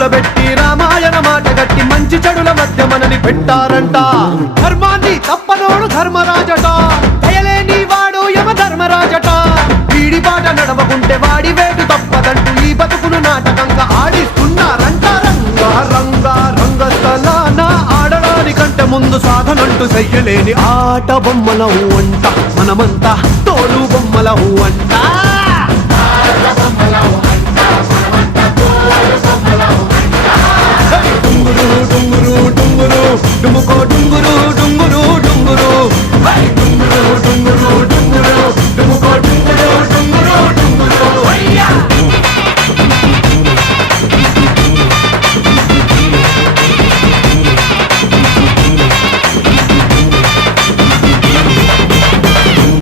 పెట్టి రామాయణ మాట గట్టి మంచి చెడుల మధ్య మనని పెట్టారంట. ధర్మాన్ని తప్పనోడు ధర్మరాజట, దయలేని వాడు యమ ధర్మరాజట. వీడి బాట నడవకుంటే వాడి వేటు తప్పదంటూ ఈ బతుకును నాటకంగా ఆడిస్తున్నారంట. రంగా రంగా రంగస్థలాన ఆడడానికంటే ముందు సాధనంటూ చెయ్యలేని ఆట బొమ్మలవు అంట. మనమంతా తోలు బొమ్మలవు అంట.